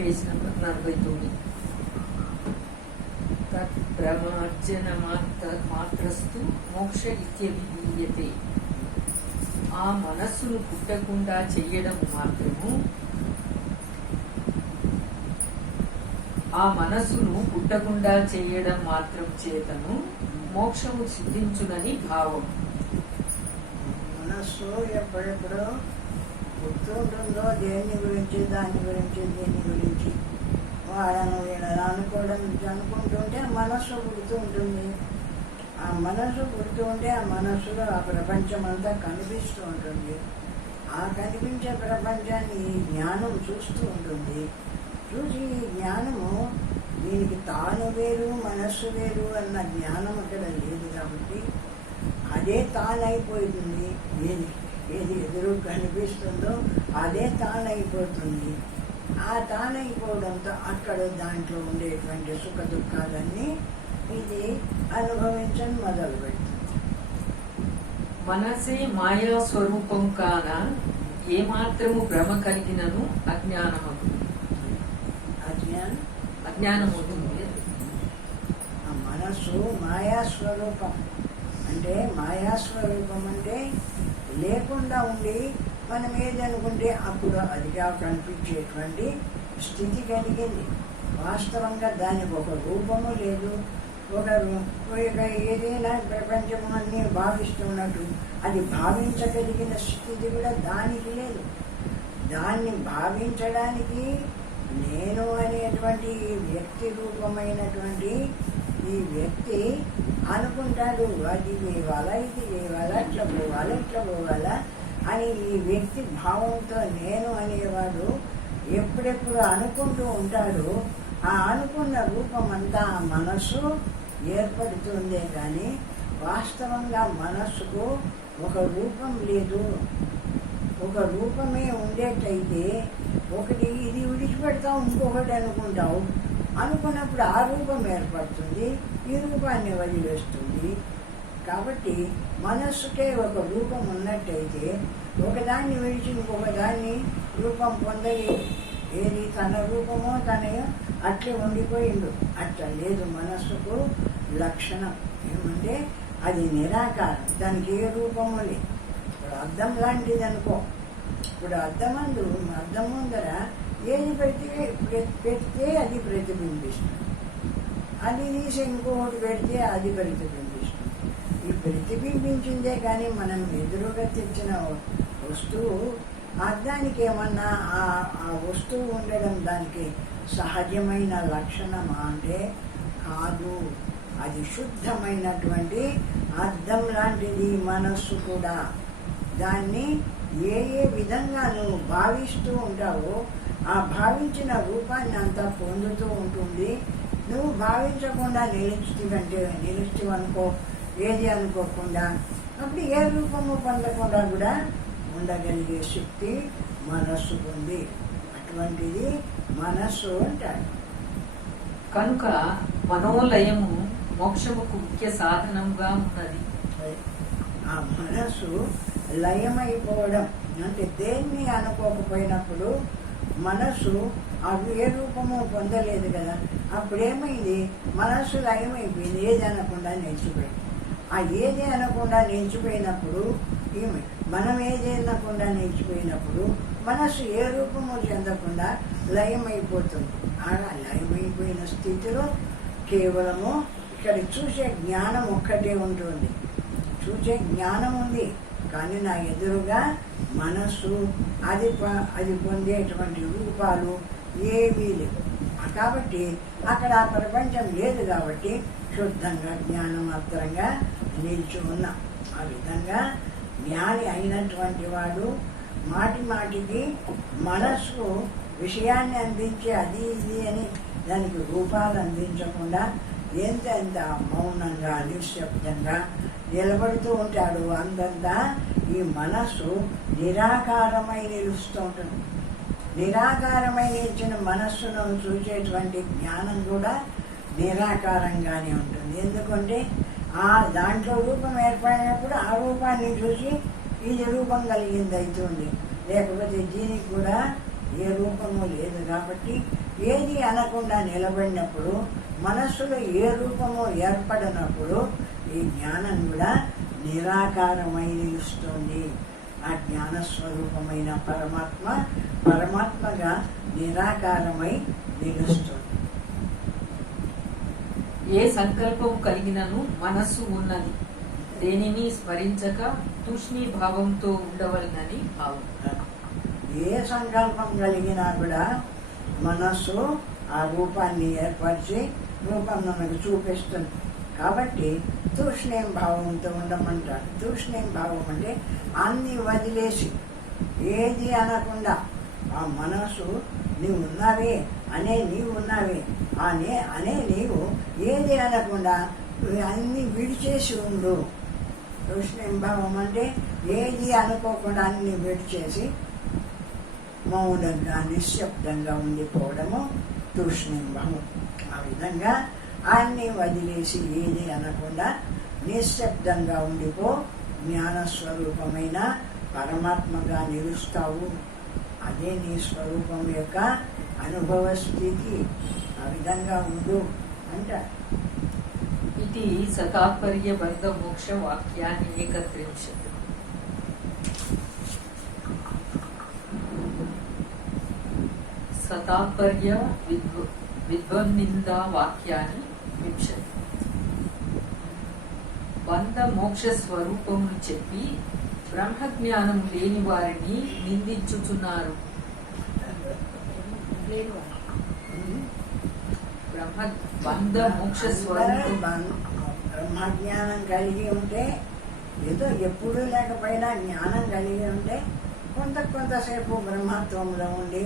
Page number 49. తద్భ్రమార్జన మాత్రస్తు మోక్ష ఇత్యభిధీయతే. ఆ మనస్సును పుట్టకుండా చెయ్యడం మాత్రము, ఆ మనస్సును పుట్టకుండా చేయడం మాత్రం చేతను మోక్షము సిద్ధించునని భావం. మనస్సు ఎప్పుడెప్పుడు పుట్టుంటుందో దేని గురించి దాని గురించి దీని గురించి వాడను వీడను అనుకుంటుంటే మనస్సు పుడుతూ ఉంటుంది. ఆ మనస్సు పుడుతూ ఉంటే ఆ మనస్సులో ఆ ప్రపంచం అంతా కనిపిస్తూ ఉంటుంది. ఆ కనిపించే ప్రపంచాన్ని ఈ జ్ఞానం చూస్తూ ఉంటుంది. చూసి ఈ జ్ఞానము దీనికి తాను వేరు మనస్సు వేరు అన్న జ్ఞానం అక్కడ లేదు కాబట్టి అదే తానైపోతుంది. ఏది ఎదురు కనిపిస్తుందో అదే తానైపోతుంది. ఆ తానైపోవడంతో అక్కడ దాంట్లో ఉండేటువంటి సుఖ దుఃఖాలన్నీ ఇది అనుభవించని మొదలు పెడుతుంది. మనసే మాయా స్వరూపం కాన ఏమాత్రము భ్రమ కలిగినను అజ్ఞానమగు. అజ్ఞానమవుతుంది. మనస్సు మాయాస్వరూపం అంటే, మాయాస్వరూపం అంటే లేకుండా ఉండి మనం ఏదనుకుంటే అప్పుడు అదిగా కనిపించేటువంటి స్థితి కలిగింది. వాస్తవంగా దానికి ఒక రూపము లేదు. ఒక ఏదైనా ప్రపంచము అన్నీ భావిస్తున్నట్టు అది భావించగలిగిన స్థితి కూడా దానికి లేదు. దాన్ని భావించడానికి నేను అనేటువంటి వ్యక్తి రూపమైనటువంటి ఈ వ్యక్తి అనుకుంటాడు, అది వేవాలా, ఇది వేవాలా, ఇట్లా పోవాలా, ఇట్లా పోవాలా అని ఈ వ్యక్తి భావంతో నేను అనేవాడు ఎప్పుడెప్పుడు అనుకుంటూ ఉంటాడు. ఆ అనుకున్న రూపం అంతా ఆ మనస్సు ఏర్పడుతుందే కానీ వాస్తవంగా మనస్సుకు ఒక రూపం లేదు. ఒక రూపమే ఉండేటైతే ఒకటి ఇది విడిచిపెడతావు, ఇంకొకటి అనుకుంటావు. అనుకున్నప్పుడు ఆ రూపం ఏర్పడుతుంది, ఈ రూపాన్ని వదిలేస్తుంది. కాబట్టి మనస్సుకే ఒక రూపం ఉన్నట్టయితే ఒకదాన్ని విడిచి ఇంకొక దాన్ని రూపం పొందలేదు. ఏది తన రూపమో తనయో అట్లే ఉండిపోయిండు. అట్లా లేదు. మనస్సుకు లక్షణం ఏమంటే అది నిరాకారం, దానికి ఏ రూపము లేదు. ఇప్పుడు అద్దం లాంటిది అనుకో. ఇప్పుడు అద్దం ముందర ఏది పెడితే అది ప్రతిబింబిస్తుంది. అది తీసి ఇంకొకటి పెడితే అది ప్రతిబింబిస్తుంది. ఈ ప్రతిబింబించిందే కానీ మనం ఎదురుగా తెచ్చిన వస్తువు అద్దానికి ఏమన్నా ఆ వస్తువు ఉండడం దానికి సహజమైన లక్షణమా అంటే కాదు. అది శుద్ధమైనటువంటి అద్దం లాంటిది మనస్సు కూడా. దాన్ని ఏ విధంగా నువ్వు భావిస్తూ ఉంటావో ఆ భావించిన రూపాన్ని అంతా పొందుతూ ఉంటుంది. నువ్వు భావించకుండా నిలిచివనుకో, ఏది అనుకోకుండా అప్పుడు ఏ రూపము పొందకుండా కూడా ఉండగలిగే శక్తి మనస్సుకు ఉంది. అటువంటిది మనస్సు అంటాడు. కనుక మనోలయము మోక్షముకు ముఖ్య సాధనంగా ఉన్నది. ఆ మనస్సు లయమైపోవడం అంటే దేన్ని అనుకోకపోయినప్పుడు మనస్సు అవి ఏ రూపము పొందలేదు కదా. అప్పుడేమైంది, మనస్సు లయమైపోయింది. ఏది అనకుండా నిలిచిపోయింది. ఆ ఏది అనకుండా నిలిచిపోయినప్పుడు మనం ఏది అనకుండా నిలిచిపోయినప్పుడు మనస్సు ఏ రూపము చెందకుండా లయమైపోతుంది. ఆ లయమైపోయిన స్థితిలో కేవలము ఇక్కడ చూసే జ్ఞానం ఒక్కటే ఉంటుంది. చూసే జ్ఞానం ఉంది కానీ నా ఎదురుగా మనస్సు అది పొందేటువంటి రూపాలు ఏవీ లేవు. కాబట్టి అక్కడ ఆ ప్రపంచం లేదు కాబట్టి శుద్ధంగా జ్ఞానమాత్రంగా నిలిచి ఉన్నాం. ఆ విధంగా జ్ఞాని అయినటువంటి వాడు మాటికి మనస్సు విషయాన్ని అందించి అది ఇది అని దానికి రూపాలు అందించకుండా ఎంత మౌనంగా నిశ్శబ్దంగా నిలబడుతూ ఉంటాడు. అంతంతా ఈ మనస్సు నిరాకారమై నిలుస్తూ ఉంటుంది. నిరాకారమై నిలిచిన మనస్సును చూసేటువంటి జ్ఞానం కూడా నిరాకారంగానే ఉంటుంది. ఎందుకంటే ఆ దాంట్లో రూపం ఏర్పడినప్పుడు ఆ రూపాన్ని చూసి ఇది రూపం కలిగింది అవుతుంది. లేకపోతే దీనికి కూడా ఏ రూపము లేదు కాబట్టి ఏది అనకుండా నిలబడినప్పుడు, మనస్సులో ఏ రూపము ఏర్పడినప్పుడు ఈ జ్ఞానం కూడా నిరాకారమై నిలుస్తుంది. ఆ జ్ఞానస్వరూపమైన పరమాత్మగా నిరాకారమై నిలుస్తుంది. ఏ సంకల్పం కలిగినను మనస్సు ఉన్నది, దేనిని స్మరించక తూష్ణీభావంతో ఉండవలనని భావం. ఏ సంకల్పం కలిగినా కూడా మనస్సు ఆ రూపాన్ని ఏర్పరిచి రూపం మనకు చూపిస్తుంది. కాబట్టి తూష్ణీం భావంతో ఉండమంటారు. తూష్ణీం భావం అంటే అన్ని వదిలేసి ఏది అనకుండా ఆ మనసు నీవు ఉన్నావే నీవు ఉన్నావే అనే నీవు ఏది అనకుండా అన్ని విడిచేసి ఉండు. తూష్ణీం భావం అంటే ఏది అనుకోకుండా అన్ని విడిచేసి మౌనంగా నిశ్శబ్దంగా ఉండిపోవడము తూష్ణీం భావం. ఆ విధంగా అన్ని వదిలేసి ఏది అనకుండా నిశ్శబ్దంగా ఉండిపో, జ్ఞానస్వరూపమైన పరమాత్మగా నిలుస్తావు. అదే నీ స్వరూపం యొక్క అనుభవ స్థితి. ఆ విధంగా ఉండు అంట. ఇది సతాత్పర్య బంధ మోక్ష వాక్యాన్ని ఏకత్రింశత్. సతాత్పర్య విద్వన్నిందా వాక్యాన్ని వింశతి. బంధ మోక్ష స్వరూపమును చెప్పి బ్రహ్మజ్ఞానం లేని వారిని నిందించుచున్నారు. బంధ మోక్ష స్వరూపం బ్రహ్మజ్ఞానం కలిగి ఉంటే, ఏదో ఎప్పుడూ లేకపోయినా జ్ఞానం కలిగి ఉంటే కొంతసేపు బ్రహ్మత్వంలో ఉండి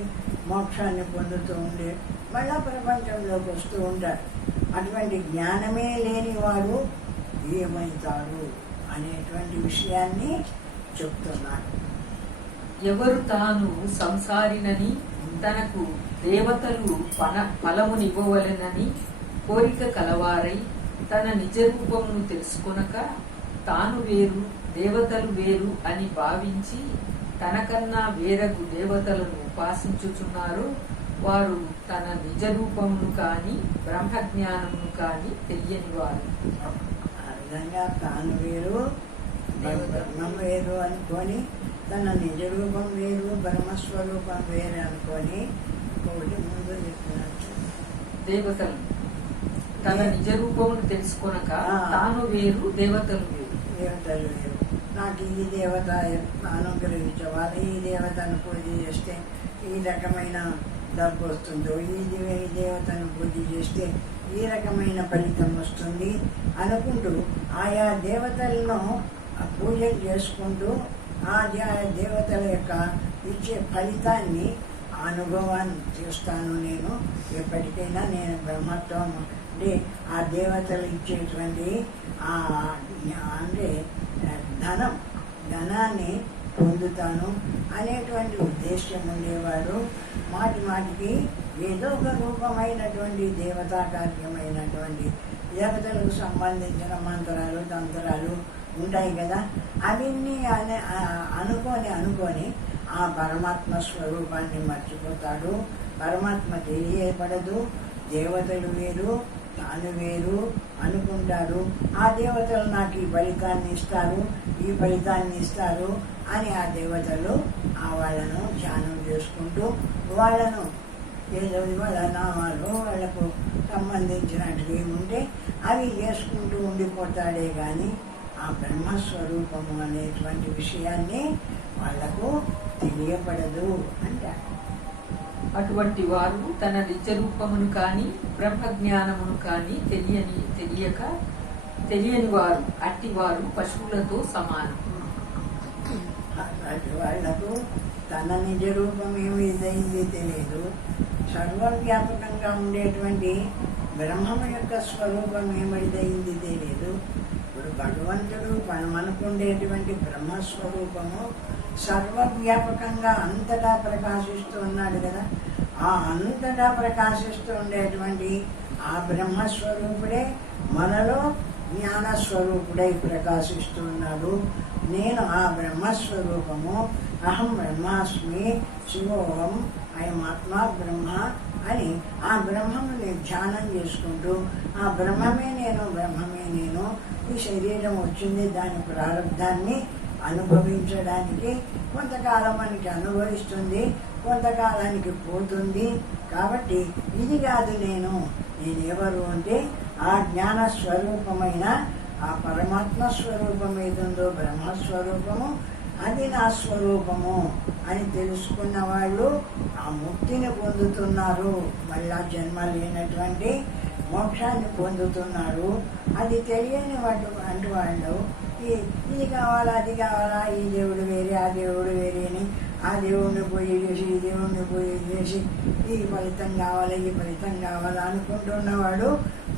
మోక్షాన్ని పొందుతూ ఉండి మళ్ళా ప్రపంచంలోకి వస్తూ ఉంటారు. అటువంటి జ్ఞానమే లేని వాడు ఏమవుతారు అనేటువంటి విషయాన్ని చెప్తున్నారు. ఎవరు తాను సంసారినని, తనకు దేవతలు ఫలమునివ్వవలెనని కోరిక కలవారై తన నిజ రూపమును తెలుసుకొనక తాను వేరు దేవతలు వేరు అని భావించి తనకన్నా వేరగు దేవతలను ఉపాసించుచున్నారు. వారు తన నిజ రూపమును కాని బ్రహ్మజ్ఞానమును కాని తెలియని వారు. ఆ విధంగా తాను వేరు బ్రహ్మం వేరు అనుకొని, తన నిజ రూపం వేరు బ్రహ్మస్వరూపం వేరు అనుకొని, ఒకటి ముందు చెప్పినట్టు దేవతలు తన నిజ రూపమును తెలుసుకొనక తాను వేరు దేవతలు వేరు. దేవతలు వేరు. నాకు ఈ దేవత అనుగ్రహించవాలి, ఈ దేవతను పూజ చేస్తే ఈ రకమైన డబ్బు వస్తుందో, ఈ దేవతను పూజ చేస్తే ఈ రకమైన ఫలితం వస్తుంది అనుకుంటూ ఆయా దేవతలను పూజలు చేసుకుంటూ ఆ దేవతల యొక్క ఇచ్చే ఫలితాన్ని అనుభవాన్ని చూస్తాను. నేను ఎప్పటికైనా నేను బ్రహ్మత్వం అంటే ఆ దేవతలు ఇచ్చేటువంటి అంటే ధనాన్ని పొందుతాను అనేటువంటి ఉద్దేశం ఉండేవాడు. మాటికి ఏదో ఒక రూపమైనటువంటి దేవతా కార్యమైనటువంటి దేవతలకు సంబంధించిన మంత్రాలు తంత్రాలు ఉంటాయి కదా, అవన్నీ అనుకొని ఆ పరమాత్మ స్వరూపాన్ని మర్చిపోతాడు. పరమాత్మ తెలియబడదు. దేవతలు వేరు తాను వేరు అనుకుంటాడు. ఆ దేవతలు నాకు ఈ ఫలితాన్ని ఇస్తారు, ఈ ఫలితాన్ని ఇస్తారు అని ఆ దేవతలు వాళ్ళను ధ్యానం చేసుకుంటూ వాళ్ళను ఏదో వాళ్ళ నామాలు వాళ్లకు సంబంధించినట్టుగా ఉంటే అవి చేసుకుంటూ ఉండిపోతాడే కానీ ఆ బ్రహ్మస్వరూపము అనేటువంటి విషయాన్ని వాళ్లకు తెలియపడదు అంటారు. అటువంటి వారు తన నిజ రూపమును కాని బ్రహ్మజ్ఞానమును కాని తెలియని వారు. అట్టి వారు పశువులతో సమానం. అటు వాళ్లకు తన నిజ రూపం ఏమి ఇదైంది తెలియదు. సర్వవ్యాపకంగా ఉండేటువంటి బ్రహ్మము యొక్క స్వరూపం ఏమిదైంది తెలియదు. ఇప్పుడు భగవంతుడు మనకుండేటువంటి బ్రహ్మస్వరూపము సర్వవ్యాపకంగా అంతటా ప్రకాశిస్తూ ఉన్నాడు కదా. ఆ అంతటా ప్రకాశిస్తూ ఉండేటువంటి ఆ బ్రహ్మస్వరూపుడే మనలో జ్ఞానస్వరూపుడై ప్రకాశిస్తూ ఉన్నాడు. నేను ఆ బ్రహ్మస్వరూపము అహం బ్రహ్మాస్మి శివోహం అయం ఆత్మ బ్రహ్మ అని ఆ బ్రహ్మముని ధ్యానం చేసుకుంటూ ఆ బ్రహ్మమే నేను ఈ శరీరం వచ్చింది దాని ప్రారంధాన్ని అనుభవించడానికి కొంతకాలం మనకి అనుభవిస్తుంది, కొంతకాలానికి పోతుంది. కాబట్టి ఇది కాదు నేనెవరు అంటే ఆ జ్ఞాన స్వరూపమైన ఆ పరమాత్మ స్వరూపం ఏదుందో బ్రహ్మస్వరూపము అది నా స్వరూపము అని తెలుసుకున్న వాళ్ళు ఆ ముక్తిని పొందుతున్నారు, మళ్ళా జన్మ లేనటువంటి మోక్షాన్ని పొందుతున్నారు. అది తెలియని అటు వాళ్ళు ఇది కావాలా అది కావాలా, ఈ దేవుడు వేరే ఆ దేవుడు వేరే అని ఆ దేవుడిని పోయి చేసి ఈ దేవుడిని పోయి చేసి ఈ ఫలితం కావాలి ఈ ఫలితం కావాలా అనుకుంటున్నవాడు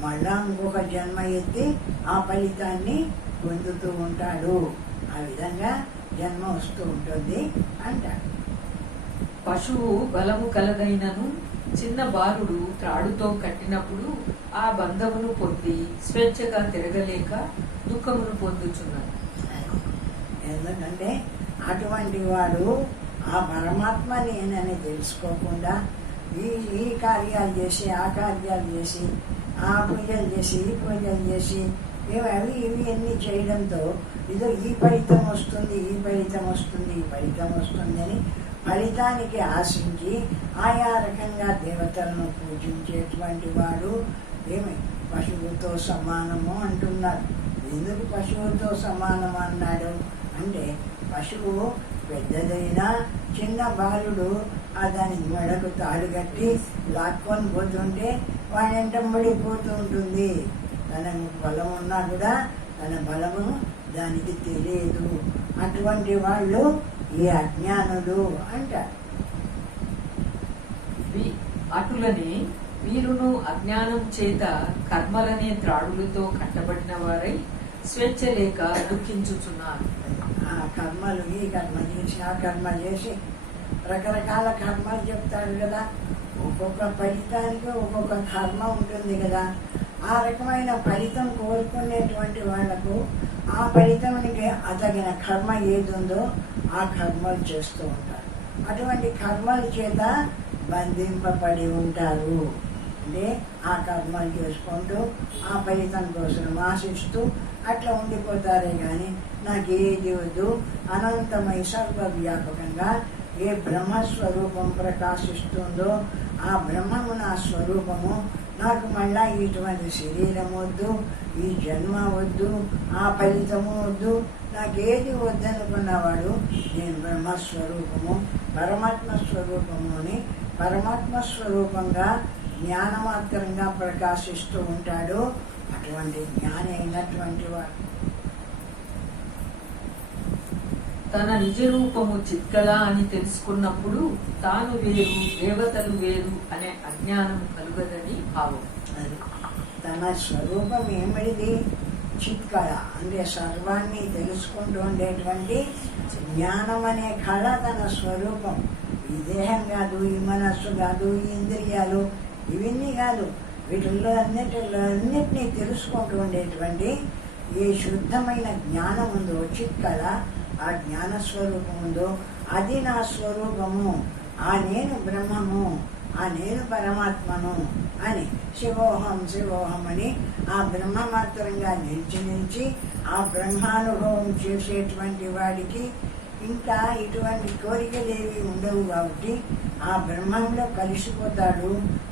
మళ్ళా ఇంకొక జన్మ ఎత్తి ఆ ఫలితాన్ని పొందుతూ ఉంటాడు. ఆ విధంగా జన్మ వస్తూ ఉంటుంది అంటాడు. పశువు బలము కలదైనను చిన్న బాలుడు త్రాడుతో కట్టినప్పుడు ఆ బంధమును పొంది స్వేచ్ఛగా తిరగలేక దుఃఖమును పొందుచున్నాడు. ఎందుకంటే అటువంటి వాడు ఆ పరమాత్మ నేనని తెలుసుకోకుండా ఈ కార్యాలు చేసి ఆ కార్యాలు చేసి ఆ పూజలు చేసి ఈ పూజలు చేసి అవి ఇవి అన్నీ చేయడంతో ఇదో ఈ ఫలితం వస్తుంది ఈ ఫలితం వస్తుంది ఈ ఫలితం వస్తుంది అని ఫలితానికి ఆశించి ఆయా రకంగా దేవతలను పూజించేటువంటి వాడు పశువుతో సమానము అంటున్నారు. ఎందుకు పశువుతో సమానం అన్నాడు అంటే పశువు పెద్దదైనా చిన్న బాలుడు దాని మెడకు తాడు కట్టి లాక్కొని పోతుంటే వాడెంటబడిపోతూ ఉంటుంది. తన బలం ఉన్నా కూడా తన బలము దానికి తెలియదు. అటువంటి వాళ్ళు ఈ అజ్ఞానులు అంటారు. అటులనే వీరును అజ్ఞానం చేత కర్మలనే త్రాడులతో కట్టబడిన వారై స్వేచ్ఛ లేక దుఃఖించుచున్నారు. ఆ కర్మలు ఈ కర్మ చేసి ఆ కర్మ చేసి రకరకాల కర్మలు చెప్తాడు కదా. ఒక్కొక్క ఫలితానికి ఒక్కొక్క కర్మ ఉంటుంది కదా. ఆ రకమైన ఫలితం కోరుకునేటువంటి వాళ్లకు ఆ ఫలితానికి అతగిన కర్మ ఏది ఉందో ఆ కర్మలు చేస్తూ ఉంటారు. అటువంటి కర్మల చేత బంధింపబడి ఉంటారు. అంటే ఆ కర్మలు చేసుకుంటూ ఆ ఫలితం కోసం ఆశిస్తూ అట్లా ఉండిపోతారే కానీ నాకు ఏది వద్దు, అనంతమై సర్వవ్యాపకంగా ఏ బ్రహ్మస్వరూపం ప్రకాశిస్తుందో ఆ బ్రహ్మము నా స్వరూపము, నాకు మళ్ళా ఇటువంటి శరీరం వద్దు, ఈ జన్మ వద్దు, ఆ ఫలితము వద్దు, నాకేది వద్దనుకున్నవాడు నేను బ్రహ్మస్వరూపము పరమాత్మ స్వరూపము అని పరమాత్మ స్వరూపంగా జ్ఞానమాత్రంగా ప్రకాశిస్తూ ఉంటాడు. అటువంటి జ్ఞాని అయినటువంటి వాడు తన నిజ రూపము చిత్కల అని తెలుసుకున్నప్పుడు తాను వేరు దేవతలు వేరు అనే అజ్ఞానం కలుగదని భావం. అది తన స్వరూపం ఏమిటిది? చిత్కళ అంటే సర్వాన్ని తెలుసుకుంటూ ఉండేటువంటి జ్ఞానం అనే కళ తన స్వరూపం. ఈ దేహం కాదు, ఈ మనస్సు కాదు, ఈ ఇంద్రియాలు ఇవన్నీ కాదు, అన్నిటినీ తెలుసుకుంటూ ఉండేటువంటి ఏ శుద్ధమైన జ్ఞానం ఉందో చిత్కళ, ఆ జ్ఞాన స్వరూపం ఉందో అది నా స్వరూపము, ఆ నేను బ్రహ్మము, ఆ నేను పరమాత్మను అని శివోహం శివోహం అని ఆ బ్రహ్మమాత్రంగా నిలిచి ఆ బ్రహ్మానుభవం చేసేటువంటి వాడికి ఇంకా ఇటువంటి కోరికలేవి ఉండవు. కాబట్టి ఆ బ్రహ్మంలో కలిసిపోతాడు.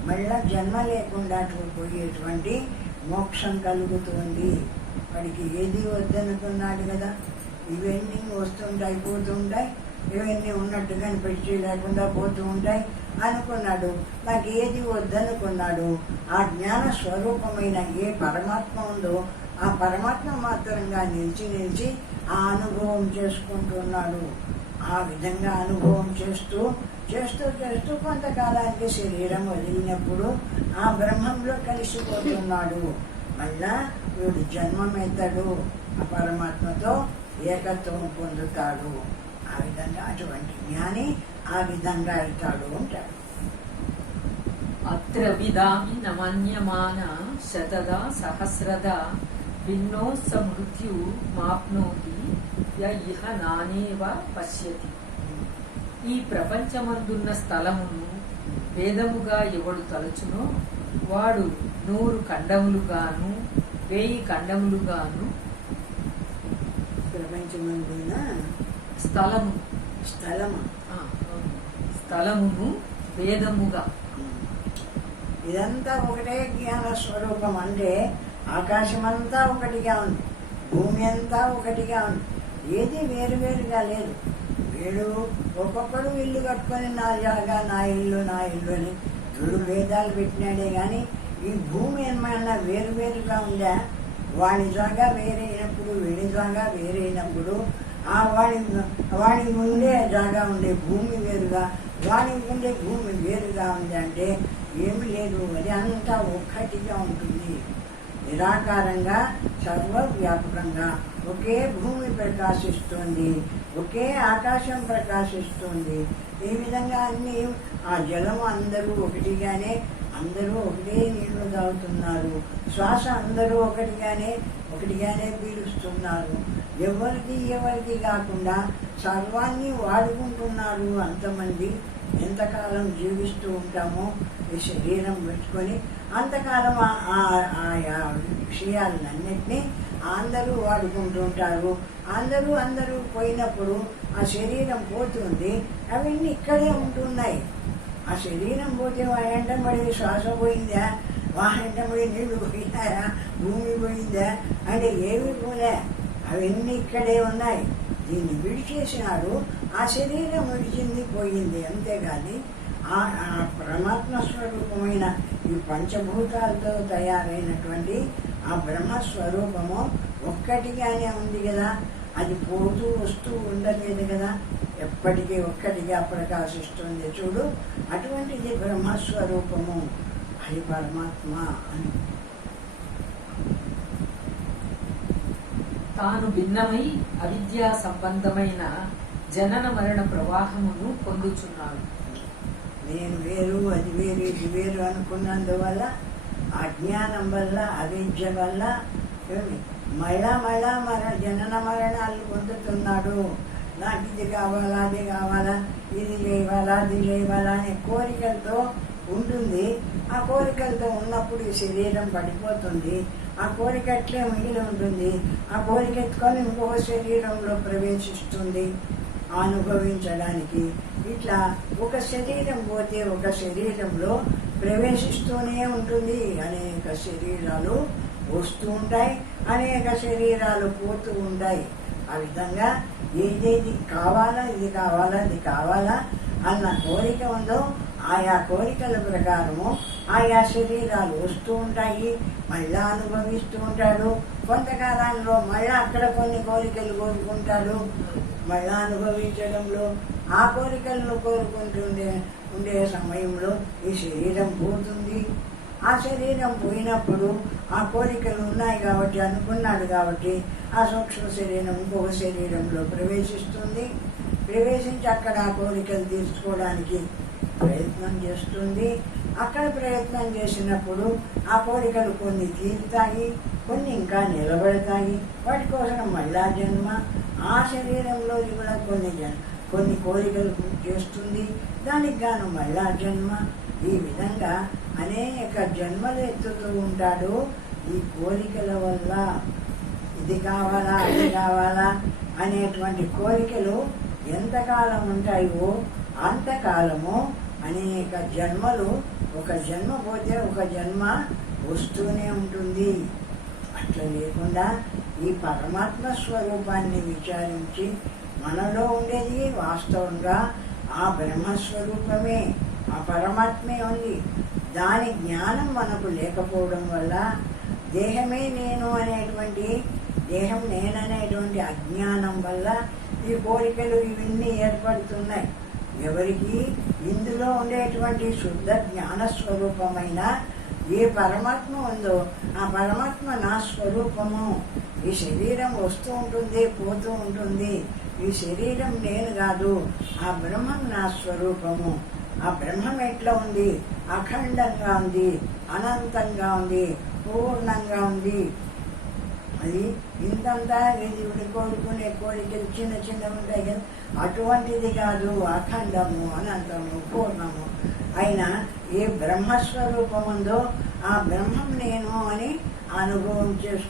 మళ్ళా జన్మ లేకుండా పోయేటువంటి మోక్షం కలుగుతుంది. వాడికి ఏది వద్దనుకున్నాడు కదా, ఇవన్నీ వస్తుంటాయి పోతుంటాయి, ఇవన్నీ ఉన్నట్టుగా పెట్టి లేకుండా పోతూ ఉంటాయి అనుకున్నాడు. నాకు ఏది వద్దనుకున్నాడు ఆ జ్ఞాన స్వరూపమైన ఏ పరమాత్మ ఉందో ఆ పరమాత్మ మాత్రంగా నిలిచి ఆ అనుభవం చేసుకుంటున్నాడు. ఆ విధంగా అనుభవం చేస్తూ చేస్తూ చేస్తూ కొంతకాలానికి శరీరం వదిలినప్పుడు ఆ బ్రహ్మంలో కలిసిపోతున్నాడు. మళ్ళా వీడు జన్మమెత్తడు, ఆ పరమాత్మతో ఏకత్వం పొందుతాడు. ఆ విధంగా అటువంటి జ్ఞాని ఆ విధంగా అవుతాడు అంటాడు. అత్ర విదామి నమన్యమాన శతదా సహస్రదా భిన్నో సమృత్యు మాప్నోతి య ఇహ నానేవ పశ్యతి. ఈ ప్రపంచమందున్న స్థలమును భేదముగా ఎవడు తలచునో వాడు 100 ఖండములుగాను 1000 ఖండములుగాను ప్రపంచమందున స్థలమును భేదముగా. ఇదంతా ఒకటే జ్ఞాన స్వరూపం. అంటే ఆకాశమంతా ఒకటిగా ఉంది, భూమి అంతా ఒకటిగా ఉంది, ఏది వేరువేరుగా లేదు. వీడు ఒక్కొక్కడు ఇల్లు కట్టుకొని నా జాగా నా ఇల్లు అని వీడు భేదాలు పెట్టినాడే కానీ ఈ భూమి ఏమైనా వేరువేరుగా ఉందా? వాడి జాగా వేరైనప్పుడు వీడి జాగా వేరైనప్పుడు ఆ వాడి ఉండే జాగా ఉండే భూమి వేరుగా, వాడికి ఉండే భూమి వేరుగా ఉంది అంటే ఏమి లేదు. అది అంతా ఒక్కటిగా ఉంటుంది. నిరాకారంగా సర్వవ్యాపకంగా ఒకే భూమి ప్రకాశిస్తుంది, ఒకే ఆకాశం ప్రకాశిస్తుంది. ఈ విధంగా అన్ని ఆ జలము అందరూ ఒకటిగానే, అందరూ ఒకటే నీళ్లు తాగుతున్నారు. శ్వాస అందరూ ఒకటిగానే పీలుస్తున్నారు. ఎవరికి కాకుండా సర్వాన్ని వాడుకుంటున్నారు. అంతమంది ఎంతకాలం జీవిస్తూ ఉంటామో ఈ శరీరం పెట్టుకొని అంతకాలం ఆయా విషయాలన్నింటినీ అందరూ వాడుకుంటూ ఉంటారు. అందరూ పోయినప్పుడు ఆ శరీరం పోతుంది, అవన్నీ ఇక్కడే ఉంటున్నాయి. ఆ శరీరం పోతే వాయంటబడి శ్వాస పోయిందా, వాయంటబడి నీళ్లు పోయినాయా, భూమి పోయిందా అంటే ఏమి పోలే, అవన్నీ ఇక్కడే ఉన్నాయి. దీన్ని విడిచేసినాడు, ఆ శరీరం విడిచింది పోయింది, అంతేగాని ఆ పరమాత్మ స్వరూపమైన ఈ పంచభూతాలతో తయారైనటువంటి ఆ బ్రహ్మస్వరూపము ఒక్కటిగానే ఉంది కదా. అది పోతూ వస్తూ ఉండలేదు కదా, ఎప్పటికీ ఒక్కటిగా ప్రకాశిస్తుంది. చూడు, అటువంటిది బ్రహ్మస్వరూపము, అది పరమాత్మ అని. తాను భిన్నమై అవిద్యా సంబంధమైన జనన మరణ ప్రవాహమును పొందుచున్నాడు. నేను వేరు, అది వేరు, ఇది వేరు అనుకున్నందువల్ల, అజ్ఞానం వల్ల, అవిద్య వల్ల మళ్ళా జనన మరణాలు పొందుతున్నాడు. నాకు ఇది కావాలా, అది కావాలా, ఇది చేయవాలా, అది చేయవాలా అనే కోరికలతో ఉంటుంది. ఆ కోరికలతో ఉన్నప్పుడు ఈ శరీరం పడిపోతుంది. ఆ కోరిక అట్లే మిగిలి ఉంటుంది. ఆ కోరిక ఎత్తుకొని ఇంకొక శరీరంలో ప్రవేశిస్తుంది అనుభవించడానికి. ఇట్లా ఒక శరీరం పోతే ఒక శరీరంలో ప్రవేశిస్తూనే ఉంటుంది. అనేక శరీరాలు వస్తూ ఉంటాయి, అనేక శరీరాలు పోతూ ఉంటాయి. ఆ విధంగా ఏదేది కావాలా, ఇది కావాలా, అది కావాలా అన్న కోరిక ఉందో ఆయా కోరికల ప్రకారము ఆయా శరీరాలు వస్తూ ఉంటాయి, మళ్ళా అనుభవిస్తూ ఉంటాడు. కొంతకాలంలో మళ్ళా అక్కడ కొన్ని కోరికలు కోరుకుంటాడు. మళ్ళా అనుభవించడంలో ఆ కోరికలను ఉండే సమయంలో ఈ శరీరం పోతుంది. ఆ శరీరం పోయినప్పుడు ఆ కోరికలు ఉన్నాయి కాబట్టి, అనుకున్నాడు కాబట్టి, ఆ సూక్ష్మ శరీరం ఇంకొక శరీరంలో ప్రవేశిస్తుంది. ప్రవేశించి అక్కడ ఆ కోరికలు తీర్చుకోవడానికి ప్రయత్నం చేస్తుంది. అక్కడ ప్రయత్నం చేసినప్పుడు ఆ కోరికలు కొన్ని తీరుతాయి, కొన్ని ఇంకా నిలబడతాయి. వాటి కోసం మళ్ళా జన్మ, ఆ శరీరంలో కూడా కొన్ని కోరికలు చేస్తుంది, దానికి గాను మళ్ళా జన్మ. ఈ విధంగా అనేక జన్మలు ఎత్తుతూ ఉంటాడు. ఈ కోరికల వల్ల ఇది కావాలా, అది కావాలా అనేటువంటి కోరికలు ఎంతకాలం ఉంటాయో అంతకాలము అనేక జన్మలు, ఒక జన్మ పోతే ఒక జన్మ వస్తూనే ఉంటుంది. అట్లా లేకుండా ఈ పరమాత్మ స్వరూపాన్ని విచారించి మనలో ఉండేది వాస్తవంగా ఆ బ్రహ్మస్వరూపమే, ఆ పరమాత్మే ఉంది. దాని జ్ఞానం మనకు లేకపోవడం వల్ల దేహమే నేను అనేటువంటి, దేహం నేననేటువంటి అజ్ఞానం వల్ల ఈ కోరికలు ఇవన్నీ ఏర్పడుతున్నాయి. ఎవరికి ఇందులో ఉండేటువంటి శుద్ధ జ్ఞానస్వరూపమైన ఏ పరమాత్మ ఉందో ఆ పరమాత్మ నా స్వరూపము. ఈ శరీరం వస్తూ ఉంటుంది, పోతూ ఉంటుంది. ఈ శరీరం నేను కాదు, ఆ బ్రహ్మం నా స్వరూపము. ఆ బ్రహ్మం ఎట్లా ఉంది? అఖండంగా ఉంది, అనంతంగా ఉంది, పూర్ణంగా ఉంది. అది ఇంతంతా ఇది కోరుకునే కోరికలు చిన్న ఉంటాయి కదా, అటువంటిది కాదు. అఖండము, అనంతము, పూర్ణము. అయినా ఏ బ్రహ్మస్వరూపం ఉందో ఆ బ్రహ్మం నేను అని అనుభవం చేసుకుంటాను.